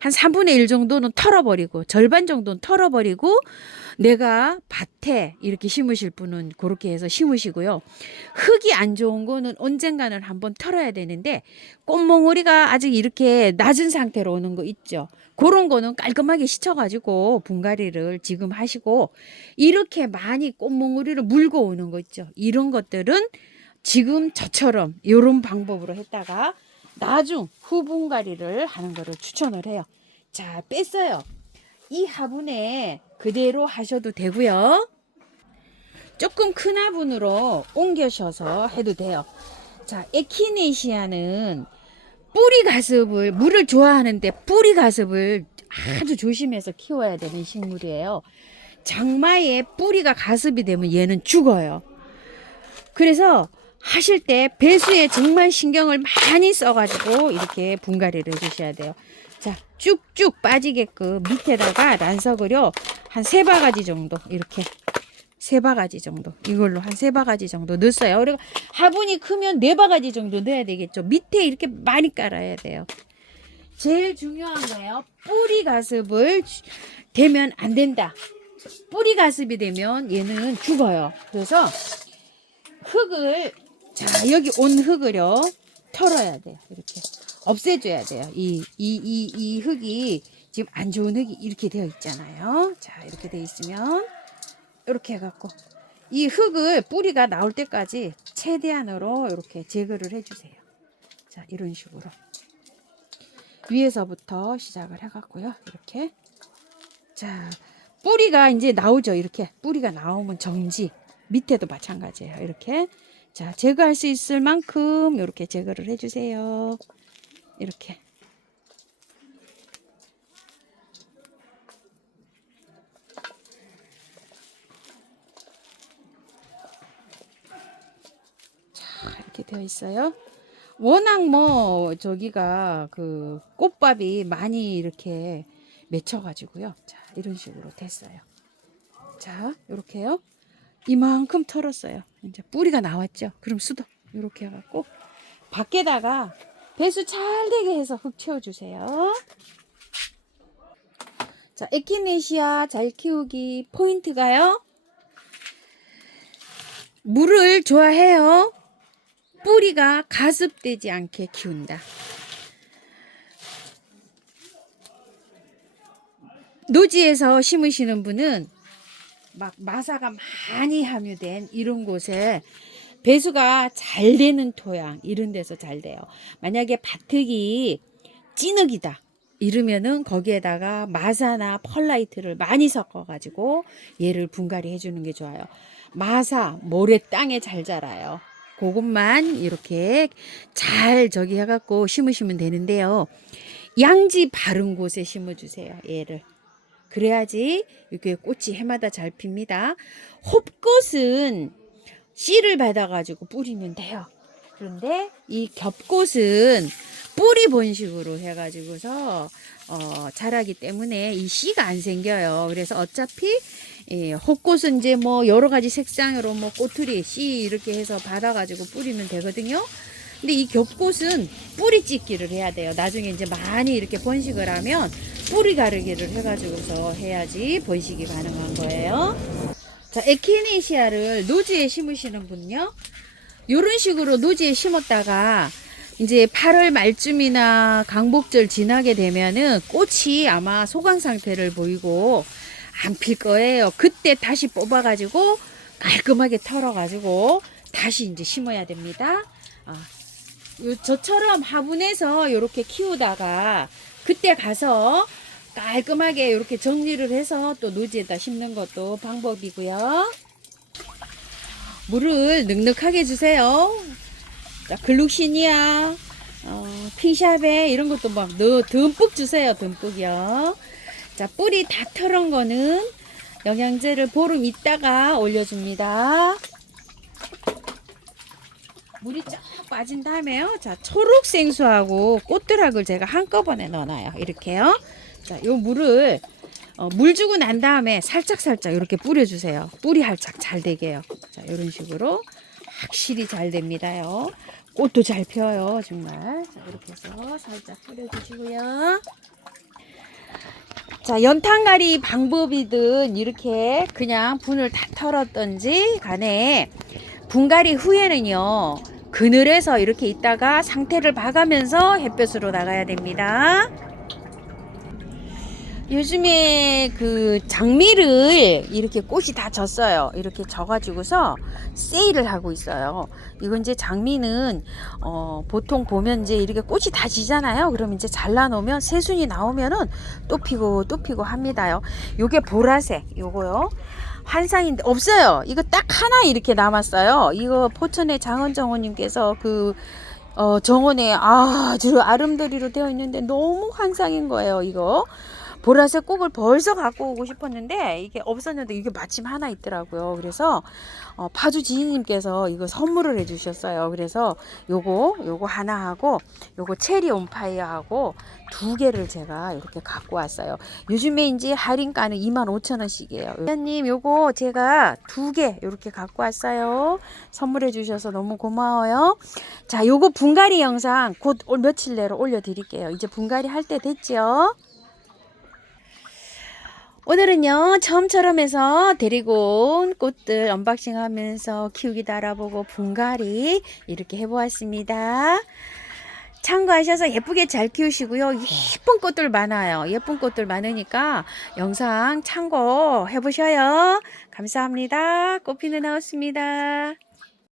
한 3분의 1 정도는 털어버리고 절반 정도는 털어버리고 내가 밭에 이렇게 심으실 분은 그렇게 해서 심으시고요. 흙이 안 좋은 거는 언젠가는 한번 털어야 되는데 꽃몽우리가 아직 이렇게 낮은 상태로 오는 거 있죠. 그런 거는 깔끔하게 씻어가지고 분갈이를 지금 하시고 이렇게 많이 꽃몽우리를 물고 오는 거 있죠. 이런 것들은 지금 저처럼 이런 방법으로 했다가 나중 후분갈이를 하는 거를 추천을 해요. 자, 뺐어요. 이 화분에 그대로 하셔도 되고요. 조금 큰 화분으로 옮겨셔서 해도 돼요. 자, 에키네시아는 뿌리 가습을 물을 좋아하는데 뿌리 가습을 아주 조심해서 키워야 되는 식물이에요. 장마에 뿌리가 가습이 되면 얘는 죽어요. 그래서 하실 때 배수에 정말 신경을 많이 써가지고 이렇게 분갈이를 해주셔야 돼요. 자, 쭉쭉 빠지게끔 밑에다가 란석을요 한 3바가지 정도 이렇게 3바가지 정도 이걸로 한 3바가지 정도 넣었어요. 그리고 화분이 크면 4바가지 정도 넣어야 되겠죠. 밑에 이렇게 많이 깔아야 돼요. 제일 중요한 거예요. 뿌리 가습을 되면 안 된다. 뿌리 가습이 되면 얘는 죽어요. 그래서 흙을 자 여기 온 흙을요 털어야 돼요. 이렇게 없애줘야 돼요. 이 흙이 지금 안 좋은 흙이 이렇게 되어 있잖아요. 자 이렇게 되어 있으면 이렇게 해갖고 이 흙을 뿌리가 나올 때까지 최대한으로 이렇게 제거를 해주세요. 자 이런 식으로 위에서부터 시작을 해갖고요. 이렇게 자 뿌리가 이제 나오죠. 이렇게 뿌리가 나오면 정지 밑에도 마찬가지예요. 이렇게 자 제거할 수 있을 만큼 이렇게 제거를 해주세요. 이렇게 자 이렇게 되어 있어요. 워낙 뭐 저기가 그 꽃밥이 많이 이렇게 맺혀가지고요. 자 이런 식으로 됐어요. 자 이렇게요. 이만큼 털었어요. 이제 뿌리가 나왔죠. 그럼 수도 이렇게 해갖고 밖에다가 배수 잘 되게 해서 흙 채워주세요. 자 에키네시아 잘 키우기 포인트가요. 물을 좋아해요. 뿌리가 가습되지 않게 키운다. 노지에서 심으시는 분은 막 마사가 많이 함유된 이런 곳에 배수가 잘 되는 토양 이런 데서 잘 돼요. 만약에 밭흙이 찐흙이다 이러면은 거기에다가 마사나 펄라이트를 많이 섞어 가지고 얘를 분갈이 해주는 게 좋아요. 마사 모래 땅에 잘 자라요. 그것만 이렇게 잘 저기 해갖고 심으시면 되는데요. 양지 바른 곳에 심어주세요. 얘를. 그래야지 이렇게 꽃이 해마다 잘 핍니다. 홉꽃은 씨를 받아가지고 뿌리면 돼요. 그런데 이 겹꽃은 뿌리 번식으로 해가지고서 자라기 때문에 이 씨가 안 생겨요. 그래서 어차피 홉꽃은 이제 뭐 여러 가지 색상으로 뭐 꼬투리 씨 이렇게 해서 받아가지고 뿌리면 되거든요. 근데 이 겹꽃은 뿌리 찢기를 해야 돼요. 나중에 이제 많이 이렇게 번식을 하면 뿌리 가르기를 해가지고서 해야지 번식이 가능한 거예요. 자, 에키네시아를 노지에 심으시는 분요. 이런 식으로 노지에 심었다가 이제 8월 말쯤이나 강복절 지나게 되면은 꽃이 아마 소강 상태를 보이고 안 필 거예요. 그때 다시 뽑아가지고 깔끔하게 털어가지고 다시 이제 심어야 됩니다. 저처럼 화분에서 이렇게 키우다가 그때 가서 깔끔하게 이렇게 정리를 해서 또 노지에다 심는 것도 방법이고요. 물을 넉넉하게 주세요. 자, 글룩시니아, 핑샵에 이런 것도 막 듬뿍 주세요. 듬뿍이요. 자, 뿌리 다 털은 거는 영양제를 보름 있다가 올려줍니다. 물이 쫙 빠진 다음에요. 자, 초록 생수하고 꽃들학을 제가 한꺼번에 넣어놔요. 이렇게요. 자, 요 물을 물 주고 난 다음에 살짝살짝 이렇게 뿌려주세요. 뿌리 활착 잘 되게요. 자, 이런 식으로 확실히 잘 됩니다요. 꽃도 잘 펴요, 정말. 자, 이렇게 해서 살짝 뿌려주시고요. 자, 연탄가리 방법이든 이렇게 그냥 분을 다 털었던지 간에 분갈이 후에는요, 그늘에서 이렇게 있다가 상태를 봐가면서 햇볕으로 나가야 됩니다. 요즘에 그 장미를 이렇게 꽃이 다 졌어요. 이렇게 져가지고서 세일을 하고 있어요. 이건 이제 장미는 보통 보면 이제 이렇게 꽃이 다 지잖아요. 그럼 이제 잘라놓으면 새순이 나오면은 또 피고 또 피고 합니다요. 요게 보라색 요거요. 환상인데 없어요. 이거 딱 하나 이렇게 남았어요. 이거 포천의 장원정호님께서 그 정원에 아주 아름다리로 되어 있는데 너무 환상인 거예요. 이거 보라색 꽃을 벌써 갖고 오고 싶었는데 이게 없었는데 이게 마침 하나 있더라고요. 그래서 파주 지인님께서 이거 선물을 해주셨어요. 그래서 요거 하나 하고 요거 체리 온파이어하고 두 개를 제가 이렇게 갖고 왔어요. 요즘에 이제 할인가는 25,000원씩이에요. 회원님 요거 제가 두 개 이렇게 갖고 왔어요. 선물해 주셔서 너무 고마워요. 자, 요거 분갈이 영상 곧 며칠 내로 올려드릴게요. 이제 분갈이 할 때 됐죠? 오늘은요, 처음처럼 해서 데리고 온 꽃들 언박싱 하면서 키우기도 알아보고 분갈이 이렇게 해보았습니다. 참고하셔서 예쁘게 잘 키우시고요. 예쁜 꽃들 많아요. 예쁜 꽃들 많으니까 영상 참고해 보셔요. 감사합니다. 꽃피는 하우스입니다.